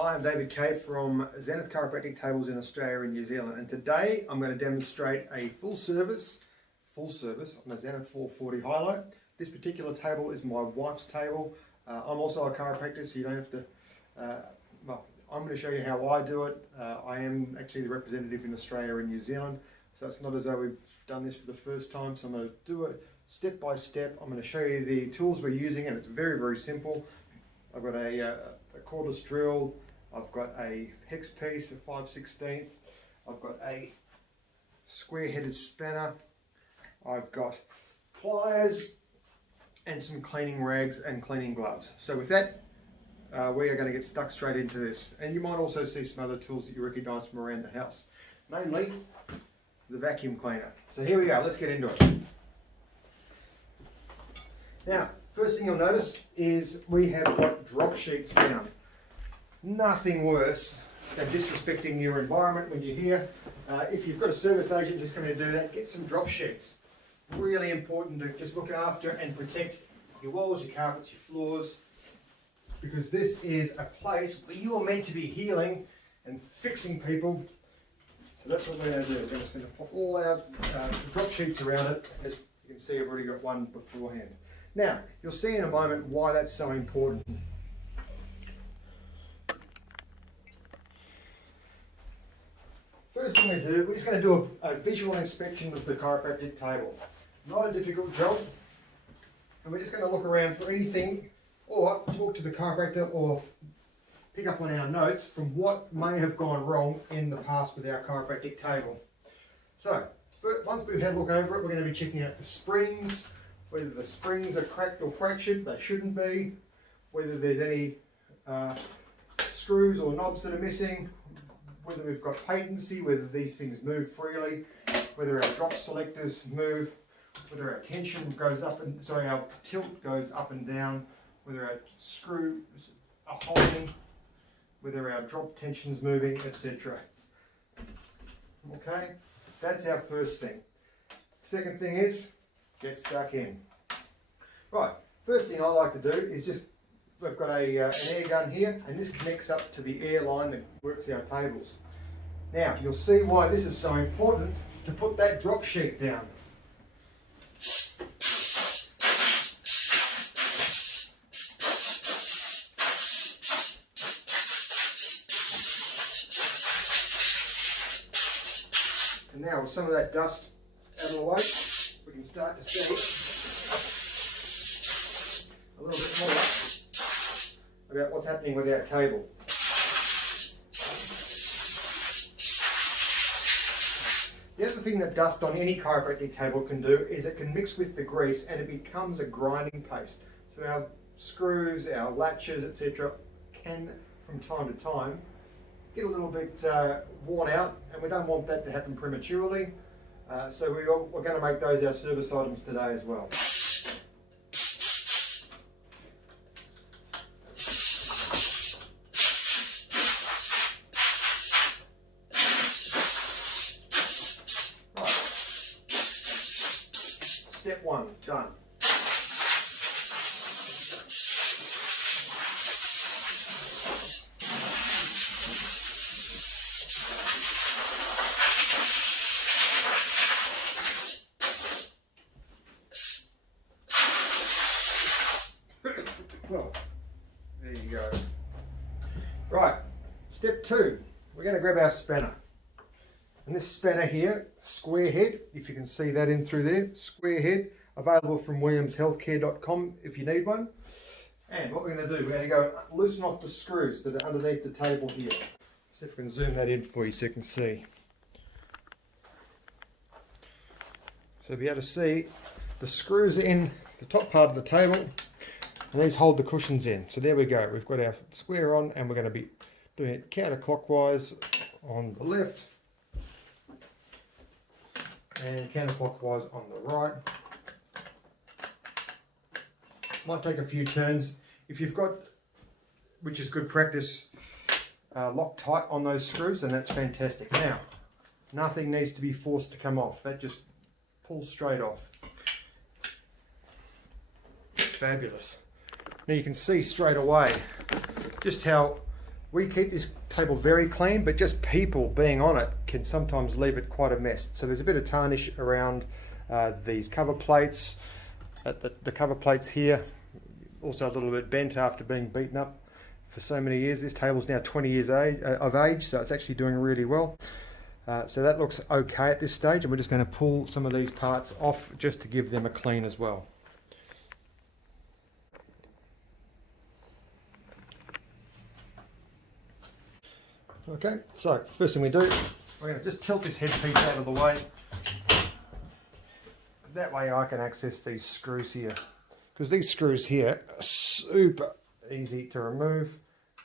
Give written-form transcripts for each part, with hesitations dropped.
Hi, I'm David Kay from Zenith Chiropractic tables in Australia and New Zealand, and today I'm going to demonstrate a full service on a Zenith 440 high-low. This particular table is my wife's table. I'm also a chiropractor, so you don't have to, well, I'm going to show you how I do it. I am actually the representative in Australia and New Zealand, so it's not as though we've done this for the first time, so I'm going to do it step by step. I'm going to show you the tools we're using, and it's very, very simple. I've got a cordless drill, I've got a hex piece, a 5/16, I've got a square-headed spanner, I've got pliers, and some cleaning rags and cleaning gloves. So with that, we are going to get stuck straight into this. And you might also see some other tools that you recognise from around the house, mainly the vacuum cleaner. So here we go, let's get into it. Now, first thing you'll notice is we have got drop sheets down. Nothing worse than disrespecting your environment when you're here. If you've got a service agent who's coming to do that, get some drop sheets. Really important to just look after and protect your walls, your carpets, your floors, because this is a place where you are meant to be healing and fixing people. So that's what we're going to do. We're going to spend all our drop sheets around it. As you can see, I've already got one beforehand. Now, you'll see in a moment why that's so important. First thing we do, we're just going to do a visual inspection of the chiropractic table. Not a difficult job. And we're just going to look around for anything, or talk to the chiropractor, or pick up on our notes from what may have gone wrong in the past with our chiropractic table. So, once we've had a look over it, we're going to be checking out the springs, whether the springs are cracked or fractured. They shouldn't be. Whether there's any screws or knobs that are missing, whether we've got patency, whether these things move freely, whether our drop selectors move, whether our tension goes up and, our tilt goes up and down, whether our screws are holding, whether our drop tension's moving, etc. Okay, that's our first thing. Second thing is, get stuck in. Right, first thing I like to do is just, we've got an air gun here, and this connects up to the air line that works our tables. Now, you'll see why this is so important to put that drop sheet down. And now with some of that dust out of the way, we can start to see a little bit more about what's happening with our table. The other thing that dust on any chiropractic table can do is it can mix with the grease and it becomes a grinding paste. So our screws, our latches, etc. can, from time to time, get a little bit worn out, and we don't want that to happen prematurely. So we're going to make those our service items today as well. Step one, done. Well, there you go. Right, step two, we're going to grab our spanner. And this spanner here, square head, if you can see that in through there, square head, available from williamshealthcare.com if you need one. And what we're going to do, we're going to go loosen off the screws that are underneath the table here. See if we can zoom that in for you so you can see. So you'll be able to see the screws are in the top part of the table, and these hold the cushions in. So there we go, we've got our square on, and we're going to be doing it counterclockwise on the left, and counterclockwise on the right. Might take a few turns. If you've got, which is good practice, Loctite on those screws, and that's fantastic. Now, nothing needs to be forced to come off. That just pulls straight off. Fabulous. Now you can see straight away just how We keep this table very clean, but just people being on it can sometimes leave it quite a mess. So there's a bit of tarnish around these cover plates, at the cover plates here, also a little bit bent after being beaten up for so many years. This table's now 20 years of age, so it's actually doing really well. So that looks okay at this stage, and we're just going to pull some of these parts off just to give them a clean as well. Okay, so first thing we do, we're going to just tilt this headpiece out of the way. That way I can access these screws here, because these screws here are super easy to remove.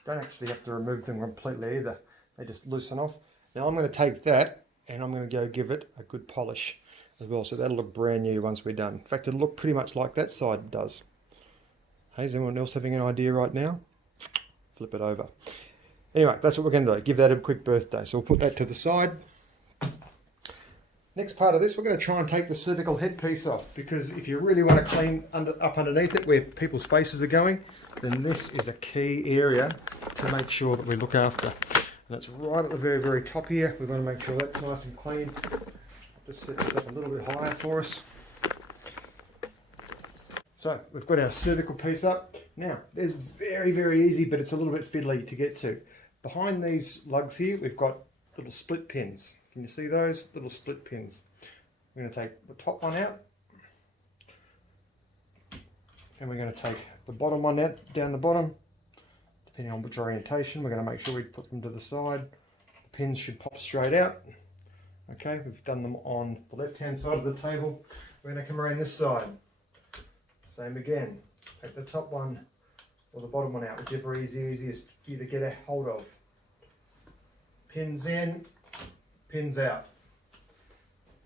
Don't actually have to remove them completely either, they just loosen off. Now I'm going to take that and I'm going to go give it a good polish as well, so that'll look brand new once we're done. In fact, it'll look pretty much like that side does. Hey, is anyone else having an idea right now? Flip it over. Anyway, that's what we're going to do, give that a quick birthday. So we'll put that to the side. Next part of this, we're going to try and take the cervical headpiece off, because if you really want to clean up underneath it where people's faces are going, then this is a key area to make sure that we look after. And it's right at the very, very top here. We're going to make sure that's nice and clean. Just set this up a little bit higher for us. So we've got our cervical piece up. Now, there's very, very easy, but it's a little bit fiddly to get to. Behind these lugs here, we've got little split pins. Can you see those little split pins? We're going to take the top one out, and we're going to take the bottom one out, down the bottom, depending on which orientation. We're going to make sure we put them to the side. The pins should pop straight out. Okay, we've done them on the left hand side of the table. We're going to come around this side. Same again. Take the top one or the bottom one out, whichever is easiest for you to get a hold of. Pins in, pins out.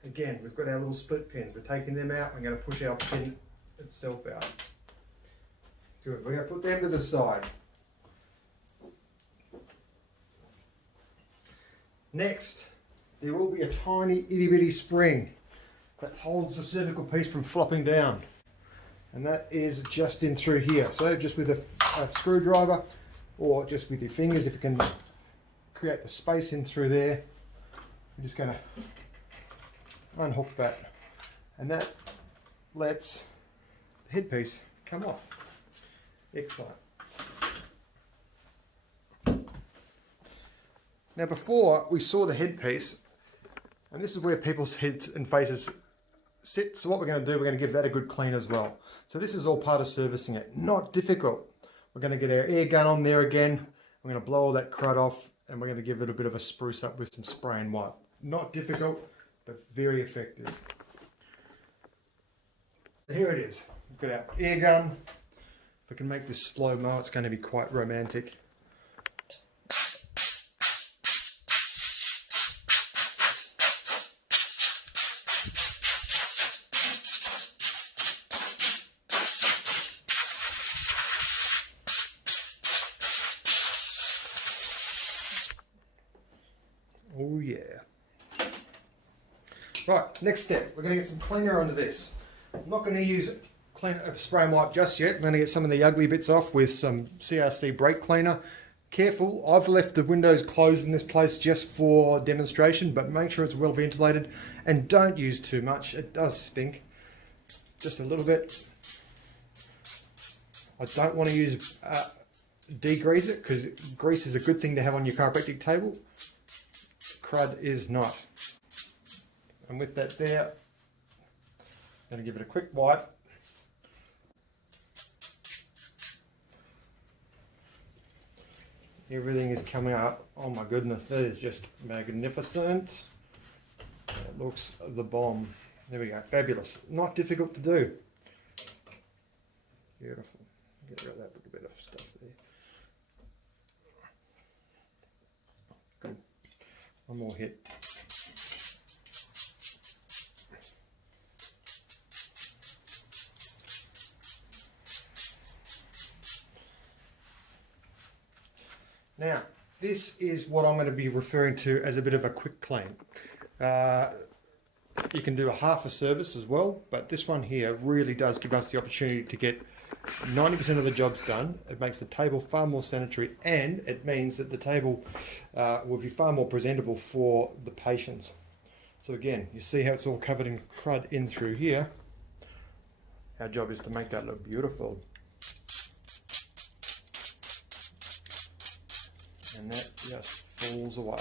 Again, we've got our little split pins. We're taking them out. We're going to push our pin itself out. Good. We're going to put them to the side. Next, there will be a tiny itty bitty spring that holds the cervical piece from flopping down. And that is just in through here. So just with a screwdriver, or just with your fingers, if you can create the space in through there, I'm just going to unhook that, and that lets the headpiece come off. Excellent. Now before we saw the headpiece, and this is where people's heads and faces sit, so what we're going to do, we're going to give that a good clean as well. So this is all part of servicing it. Not difficult. We're going to get our air gun on there again. We're going to blow all that crud off, and we're going to give it a bit of a spruce up with some spray and wipe. Not difficult, but very effective. Here it is. We've got our air gun. If I can make this slow-mo, it's going to be quite romantic. Oh yeah. Right, next step, we're going to get some cleaner onto this. I'm not going to use spray and wipe just yet. I'm going to get some of the ugly bits off with some CRC brake cleaner. Careful, I've left the windows closed in this place just for demonstration, but make sure it's well ventilated and don't use too much. It does stink. Just a little bit. I don't want to use degrease it, because grease is a good thing to have on your chiropractic table. Crud is not. And with that there, I'm going to give it a quick wipe. Everything is coming up. Oh my goodness, that is just magnificent. It looks the bomb. There we go, fabulous. Not difficult to do. Beautiful. Get rid of that little bit of stuff there. Good. One more hit. Now, this is what I'm going to be referring to as a bit of a quick clean. You can do a half a service as well, but this one here really does give us the opportunity to get 90% of the job's done. It makes the table far more sanitary, and it means that the table will be far more presentable for the patients. So again, you see how it's all covered in crud in through here. Our job is to make that look beautiful. And that just falls away.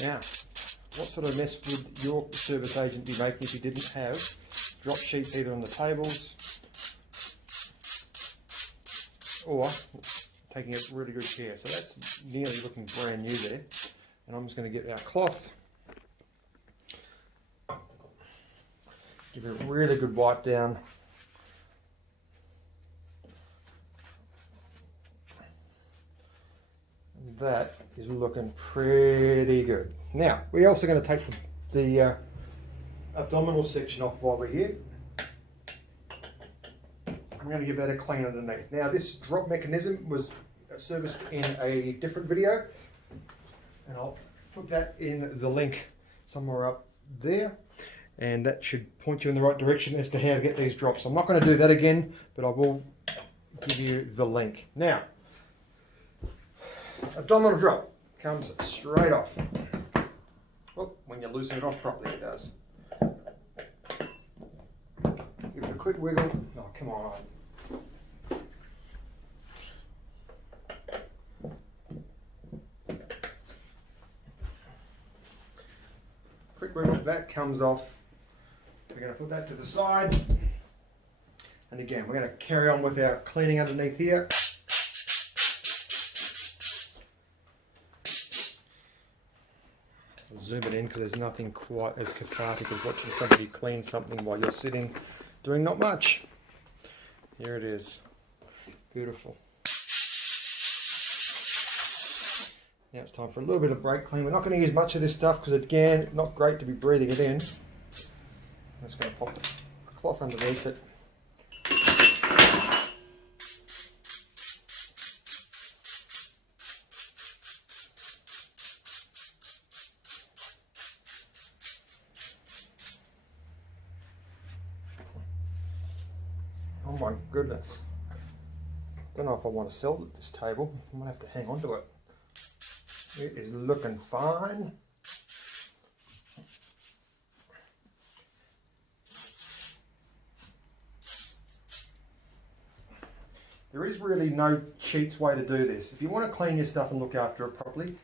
Now, what sort of mess would your service agent be making if you didn't have drop sheets either on the tables or taking it really good care? So that's nearly looking brand new there. And I'm just going to get our cloth, give it a really good wipe down. And that is looking pretty good. Now, we're also going to take the abdominal section off while we're here. I'm going to give that a clean underneath. Now, this drop mechanism was serviced in a different video, and I'll put that in the link somewhere up there, and that should point you in the right direction as to how to get these drops. I'm not going to do that again, but I will give you the link. Now, abdominal drop comes straight off. Well, when you loosen it off properly, it does. Give it a quick wiggle. Oh, come on. Quick wiggle, that comes off. We're going to put that to the side. And again, we're going to carry on with our cleaning underneath here. I'll zoom it in because there's nothing quite as cathartic as watching somebody clean something while you're sitting doing not much. Here it is. Beautiful. Now it's time for a little bit of brake clean. We're not going to use much of this stuff because, again, not great to be breathing it in. I'm just going to pop the cloth underneath it. Oh my goodness. Don't know if I want to sell this table. I might have to hang on to it. It is looking fine. There is really no cheats way to do this. If you want to clean your stuff and look after it properly,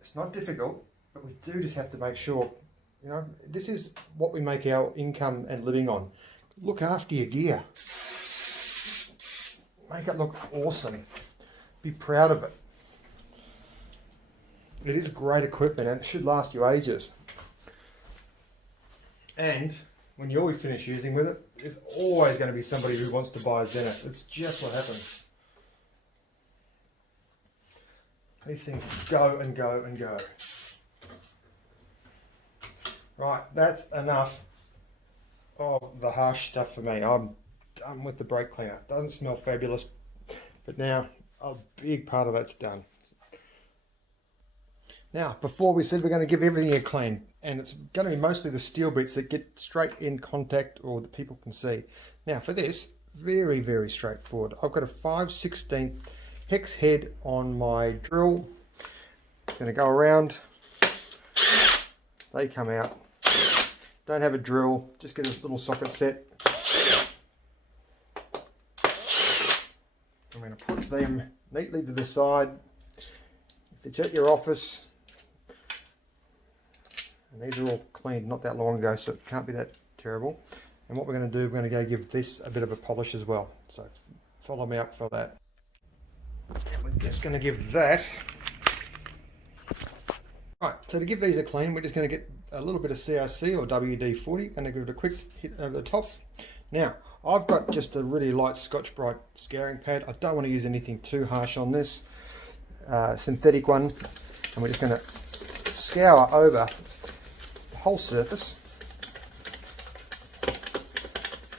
it's not difficult, but we do just have to make sure, you know, this is what we make our income and living on. Look after your gear. Make it look awesome. Be proud of it. It is great equipment and it should last you ages. And when you finish using with it, there's always going to be somebody who wants to buy a Zenith. It's just what happens. These things go and go and go. Right, that's enough of the harsh stuff for me. I'm done with the brake cleaner. Doesn't smell fabulous, but now a big part of that's done. Now, before we said we're going to give everything a clean, and it's going to be mostly the steel bits that get straight in contact or that people can see. Now for this, very, very straightforward. I've got a 5/16 hex head on my drill. I'm going to go around. They come out. Don't have a drill, just get a little socket set. I'm going to put them neatly to the side. If it's at your office, and these are all cleaned not that long ago, so it can't be that terrible. And what we're going to do, we're going to go give this a bit of a polish as well. So follow me up for that. And we're just going to give that. Right, so to give these a clean, we're just going to get a little bit of CRC or WD-40 and give it a quick hit over the top. Now, I've got just a really light Scotch-Brite scouring pad. I don't want to use anything too harsh on this. Synthetic one. And we're just going to scour over the whole surface.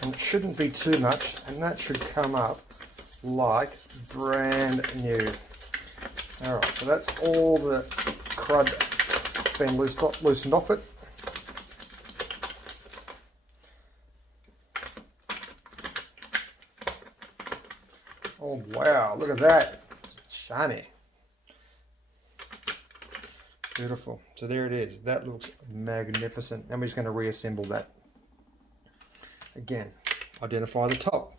And it shouldn't be too much, and that should come up like brand new. Alright, so that's all the crud been loosened off it. Oh wow, look at that, shiny. Beautiful. So there it is. That looks magnificent. And we're just going to reassemble that. Again, identify the top.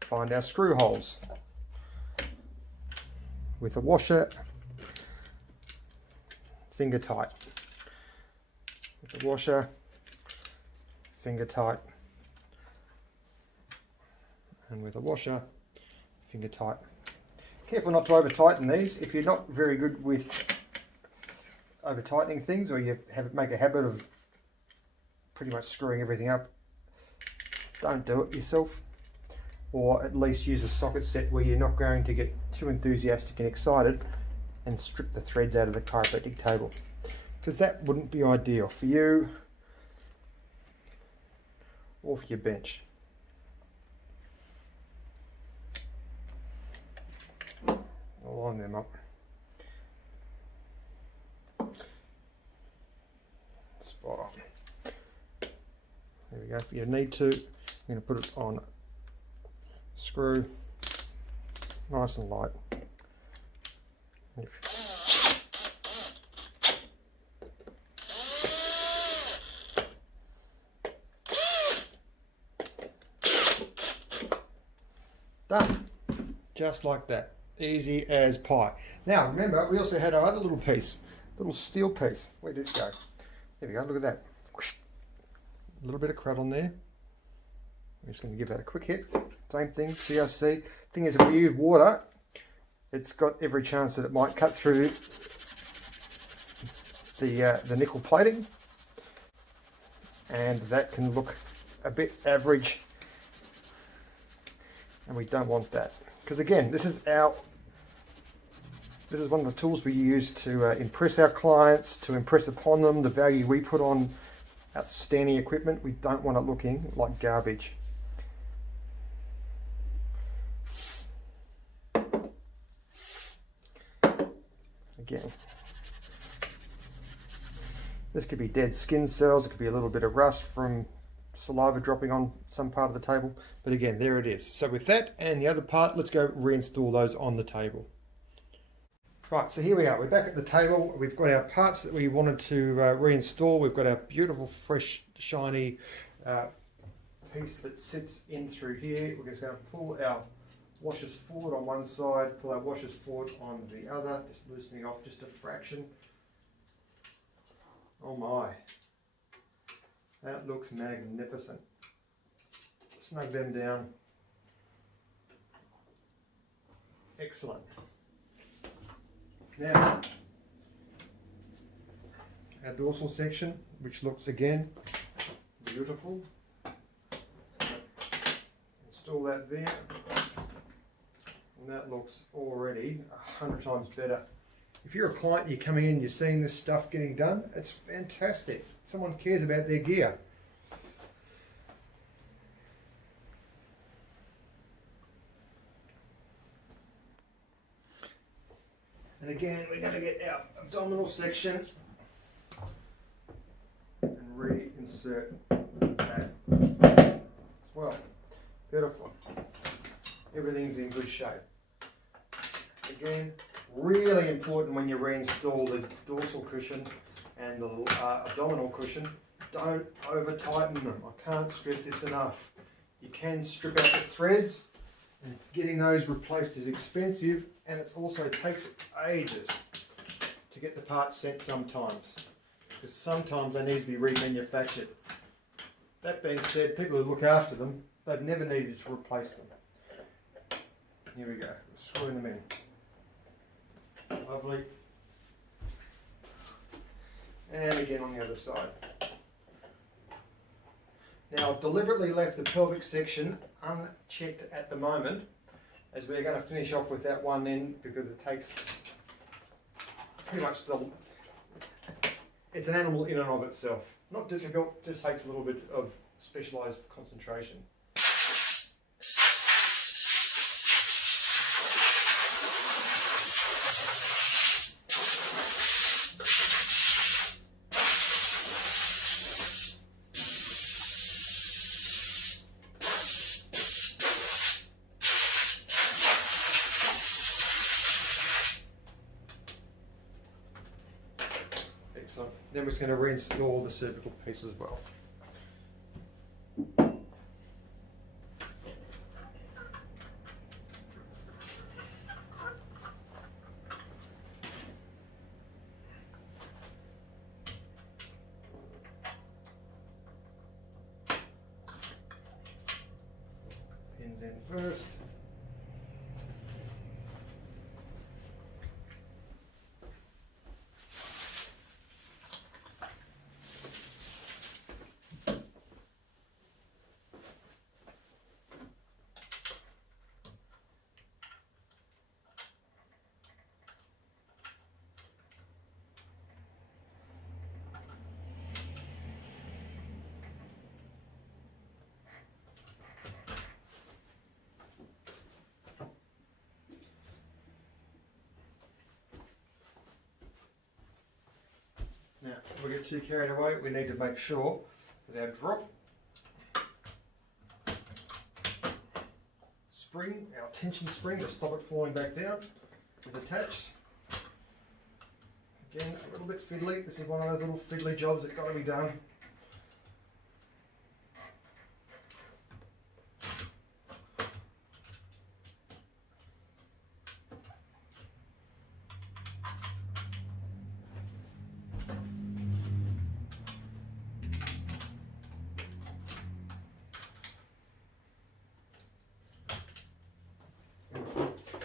Find our screw holes. With a washer, finger tight. With the washer, finger tight. And with a washer, finger tight. Careful not to over tighten these. If you're not very good with over tightening things, or you make a habit of pretty much screwing everything up, don't do it yourself. Or at least use a socket set where you're not going to get too enthusiastic and excited and strip the threads out of the chiropractic table, because that wouldn't be ideal for you or for your bench. I'll line them up. Spot on. There we go. If you need to, you're going to put it on screw, nice and light. Done. Just like that. Easy as pie. Now remember, we also had our other little piece, little steel piece. Where did it go? There we go, look at that. A little bit of crud on there. I'm just going to give that a quick hit. Same thing, CRC. Thing is, if we use water, it's got every chance that it might cut through the nickel plating, and that can look a bit average, and we don't want that. Because again, this is one of the tools we use to impress our clients, to impress upon them the value we put on outstanding equipment. We don't want it looking like garbage. Again, this could be dead skin cells, it could be a little bit of rust from saliva dropping on some part of the table, but again, there it is. So with that and the other part, let's go reinstall those on the table. Right, so here we are, we're back at the table. We've got our parts that we wanted to reinstall. We've got our beautiful, fresh, shiny piece that sits in through here. We're just going to pull our washers forward on one side, pull our washers forward on the other, just loosening off just a fraction. Oh my, that looks magnificent. Snug them down. Excellent. Now, our dorsal section, which looks again beautiful. Install that there. And that looks already 100 times better. If you're a client, you're coming in, you're seeing this stuff getting done, it's fantastic. Someone cares about their gear. And again, we're going to get our abdominal section and reinsert that as well. Beautiful. Everything's in good shape. Again, really important when you reinstall the dorsal cushion and the abdominal cushion, don't over tighten them. I can't stress this enough. You can strip out the threads, and getting those replaced is expensive, and it also takes ages to get the parts sent sometimes, because sometimes they need to be remanufactured. That being said, people who look after them, they've never needed to replace them. Here we go, screwing them in. Lovely. And again on the other side. Now I've deliberately left the pelvic section unchecked at the moment, as we're going to finish off with that one end, because it takes pretty much it's an animal in and of itself. Not difficult, just takes a little bit of specialised concentration. then we're just going to reinstall the cervical piece as well. Pins in first. Now, if we get too carried away, we need to make sure that our drop spring, our tension spring to stop it falling back down, is attached. Again, a little bit fiddly. This is one of those little fiddly jobs that got to be done.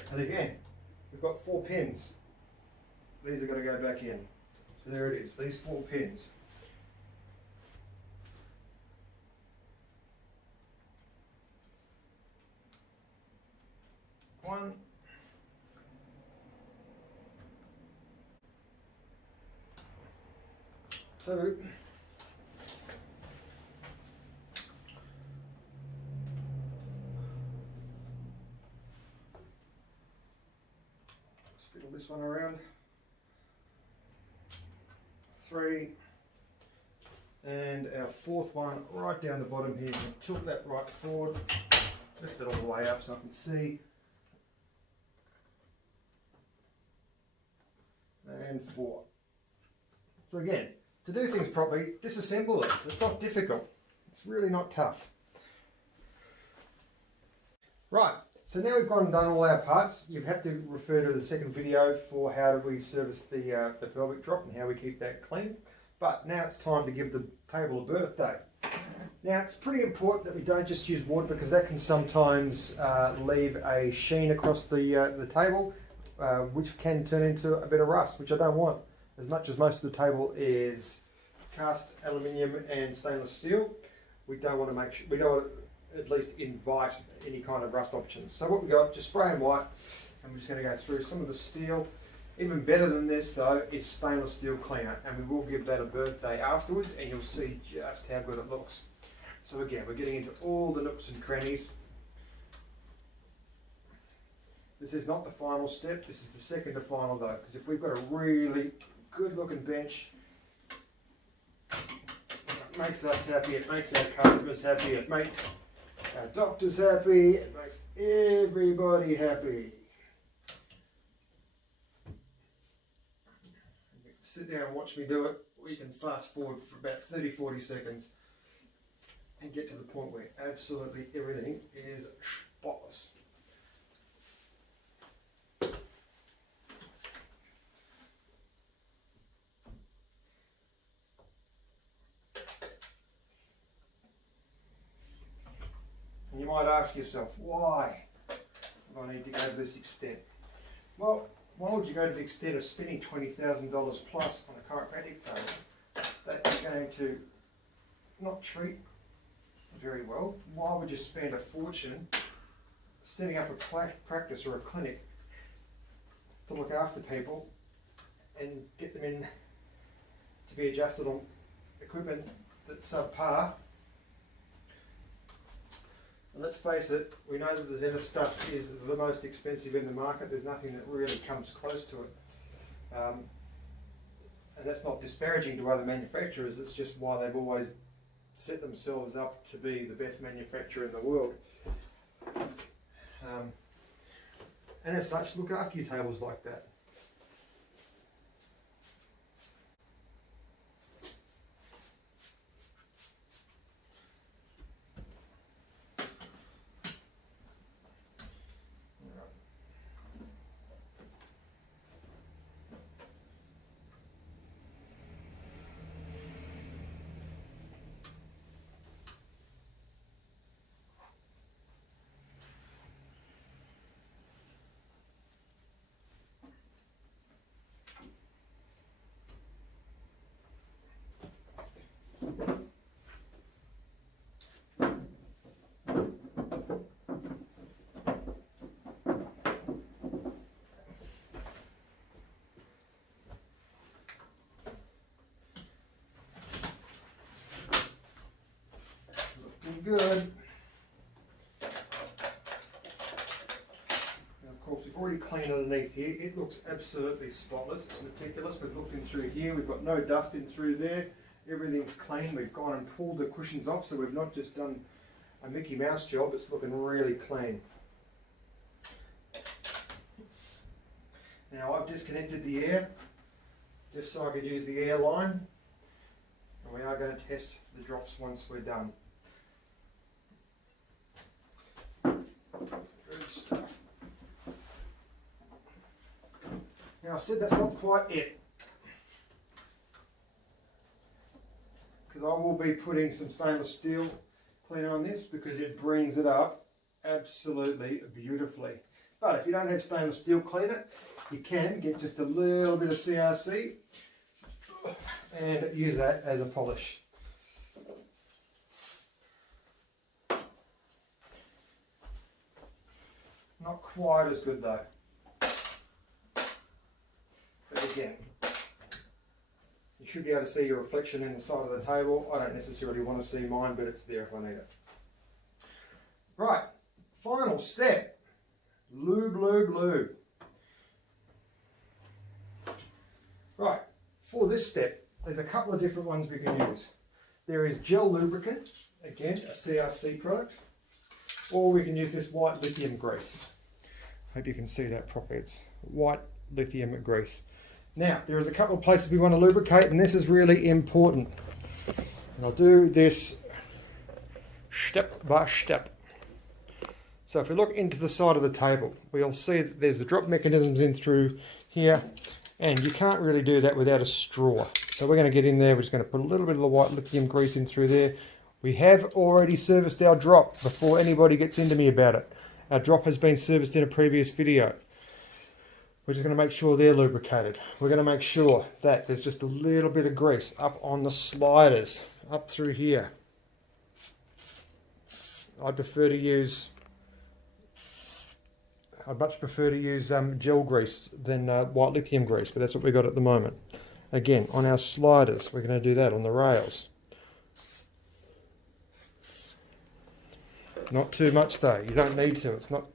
And again, we've got 4 pins. These are going to go back in. So there it is, these 4 pins. One, two, this one around, 3, and our 4th one right down the bottom here. So tilt that right forward, lift it all the way up so I can see, and 4. So again, to do things properly, disassemble it. It's not difficult. It's really not tough. Right. So now we've gone and done all our parts. You have to refer to the second video for how we service the pelvic drop and how we keep that clean. But now it's time to give the table a birthday. Now it's pretty important that we don't just use wood, because that can sometimes leave a sheen across the table, which can turn into a bit of rust, which I don't want. As much as most of the table is cast aluminium and stainless steel, we don't want to make sure, we don't want to at least invite any kind of rust options. So what we got, just spray and white, and we're just going to go through some of the steel. Even better than this though is stainless steel cleaner, and we will give that a birthday afterwards, and you'll see just how good it looks. So again, we're getting into all the nooks and crannies. This is not the final step, this is the second to final though, because if we've got a really good looking bench, it makes us happy, it makes our customers happy, it makes our doctors happy, it makes everybody happy. You can sit there and watch me do it, or you can fast forward for about 30-40 seconds and get to the point where absolutely everything is spotless. And you might ask yourself, why do I need to go to this extent? Well, why would you go to the extent of spending $20,000 plus on a chiropractic table that you're going to not treat very well? Why would you spend a fortune setting up a practice or a clinic to look after people and get them in to be adjusted on equipment that's subpar? And let's face it, we know that the Zenith stuff is the most expensive in the market. There's nothing that really comes close to it. And that's not disparaging to other manufacturers, it's just why they've always set themselves up to be the best manufacturer in the world. And as such, look after your tables like that. good. Of course, we've already cleaned underneath here. It looks absolutely spotless. It's meticulous. We've looked in through here. We've got no dust in through there. Everything's clean. We've gone and pulled the cushions off, so we've not just done a Mickey Mouse job. It's looking really clean. Now I've disconnected the air just so I could use the air line, and we are going to test the drops once we're done. Good stuff. Now I said that's not quite it, because I will be putting some stainless steel cleaner on this because it brings it up absolutely beautifully. But if you don't have stainless steel cleaner, you can get just a little bit of CRC and use that as a polish. Not quite as good though. But again, you should be able to see your reflection in the side of the table. I don't necessarily want to see mine, but it's there if I need it. Right, final step. Lube. Right, for this step, there's a couple of different ones we can use. There is gel lubricant, again, a CRC product, or we can use this white lithium grease. Hope you can see that properly. It's white lithium grease. Now, there is a couple of places we want to lubricate, and this is really important. And I'll do this step by step. So if we look into the side of the table, we'll see that there's the drop mechanisms in through here, and you can't really do that without a straw. So we're going to get in there, we're just going to put a little bit of the white lithium grease in through there. We have already serviced our drop before anybody gets into me about it. Our drop has been serviced in a previous video. We're just going to make sure they're lubricated. We're going to make sure that there's just a little bit of grease up on the sliders, up through here. I'd much prefer to use gel grease than white lithium grease, but that's what we got at the moment. Again, on our sliders, we're going to do that on the rails. Not too much though, you don't need to. It's not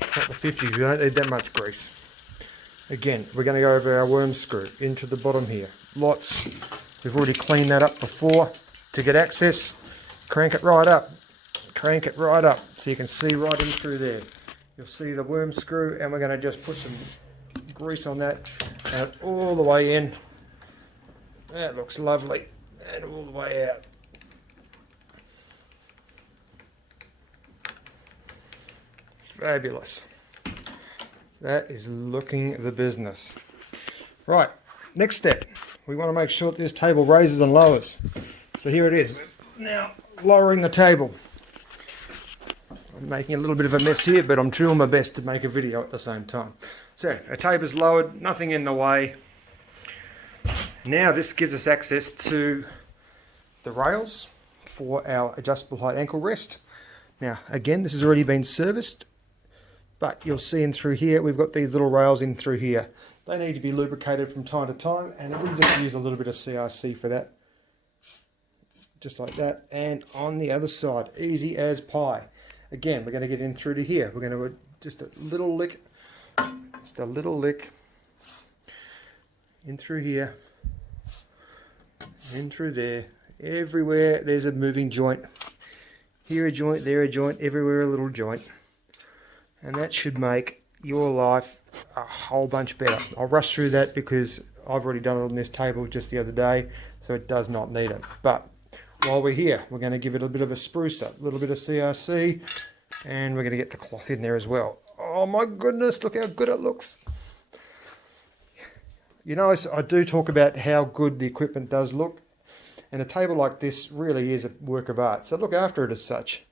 the 50s, you don't need that much grease. Again, we're going to go over our worm screw into the bottom here. Lots. We've already cleaned that up before to get access. Crank it right up. Crank it right up so you can see right in through there. You'll see the worm screw, and we're going to just put some grease on that and all the way in. That looks lovely. And all the way out. Fabulous. That is looking the business. Right, next step. We want to make sure that this table raises and lowers. So here it is. We're now lowering the table. I'm making a little bit of a mess here, but I'm doing my best to make a video at the same time. So, our table's lowered, nothing in the way. Now this gives us access to the rails for our adjustable height ankle rest. Now, again, this has already been serviced. But you'll see in through here, we've got these little rails in through here. They need to be lubricated from time to time, and we just use a little bit of CRC for that. Just like that. And on the other side, easy as pie. Again, we're going to get in through to here. We're going to just a little lick. Just a little lick. In through here. In through there. Everywhere there's a moving joint. Here a joint, there a joint, everywhere a little joint. And that should make your life a whole bunch better. I'll rush through that because I've already done it on this table just the other day, so it does not need it. But while we're here, we're going to give it a bit of a spruce up, a little bit of CRC, and we're going to get the cloth in there as well. Oh my goodness, look how good it looks. You know, I do talk about how good the equipment does look, and a table like this really is a work of art, so look after it as such.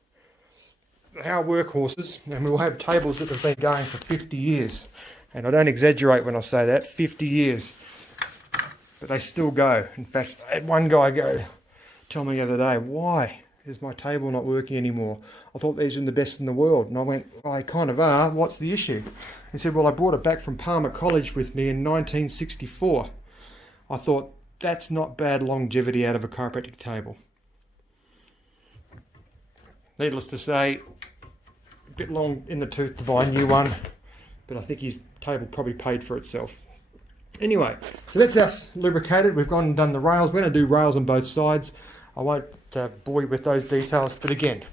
Our workhorses, and we'll have tables that have been going for 50 years, and I don't exaggerate when I say that, 50 years, but they still go. In fact, I had one guy tell me the other day, why is my table not working anymore? I thought these were the best in the world. And I went, well, they kind of are, what's the issue? He said, well, I brought it back from Palmer College with me in 1964. I thought, that's not bad longevity out of a chiropractic table. Needless to say, a bit long in the tooth to buy a new one, but I think his table probably paid for itself. Anyway, so that's us lubricated. We've gone and done the rails. We're going to do rails on both sides. I won't bore you with those details, but again,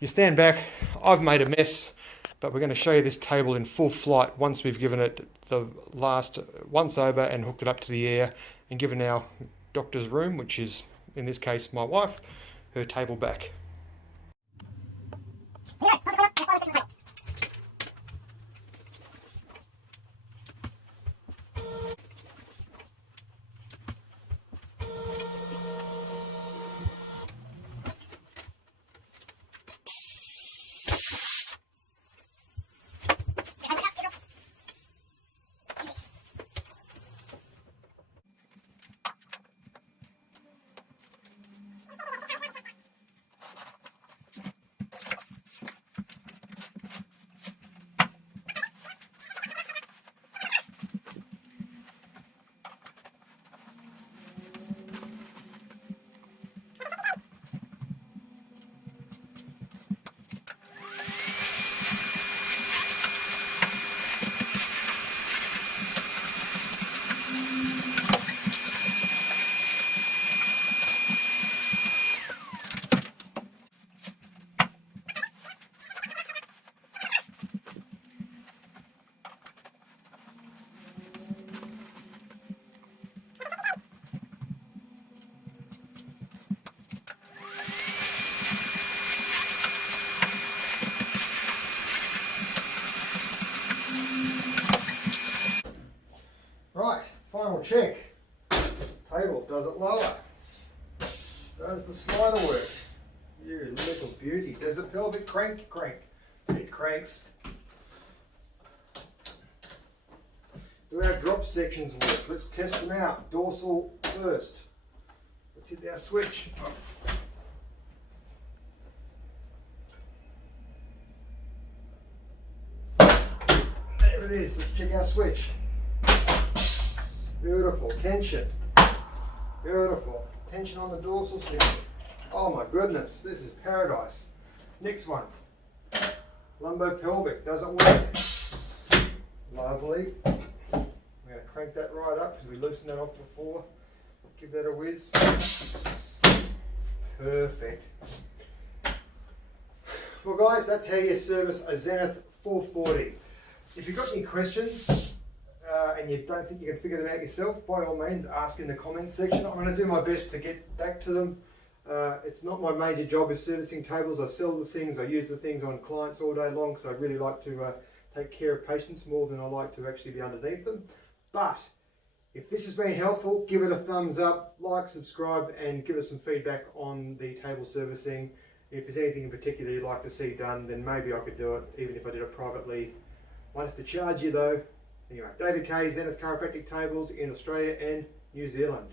you stand back. I've made a mess, but we're going to show you this table in full flight once we've given it the last once over and hooked it up to the air and given our doctor's room, which is in this case my wife, her table back. Right, final check. Table, does it lower? Does the slider work? You little beauty. Does the pelvic crank? It cranks. Do our drop sections work? Let's test them out. Dorsal first. Let's hit our switch. There it is. Let's check our switch. Beautiful. Tension. Beautiful. Tension on the dorsal section. Oh my goodness, this is paradise. Next one. Lumbo-pelvic. Does it work? Lovely. We're going to crank that right up because we loosened that off before. Give that a whiz. Perfect. Well guys, that's how you service a Zenith 440. If you've got any questions, and you don't think you can figure them out yourself, by all means ask in the comments section. I'm going to do my best to get back to them. It's not my major job is servicing tables. I sell the things, I use the things on clients all day long, so I really like to take care of patients more than I like to actually be underneath them. But if this has been helpful, give it a thumbs up, like, subscribe, and give us some feedback on the table servicing. If there's anything in particular you'd like to see done, then maybe I could do it, even if I did it privately. Might have to charge you though. Anyway, David K, Zenith Chiropractic Tables in Australia and New Zealand.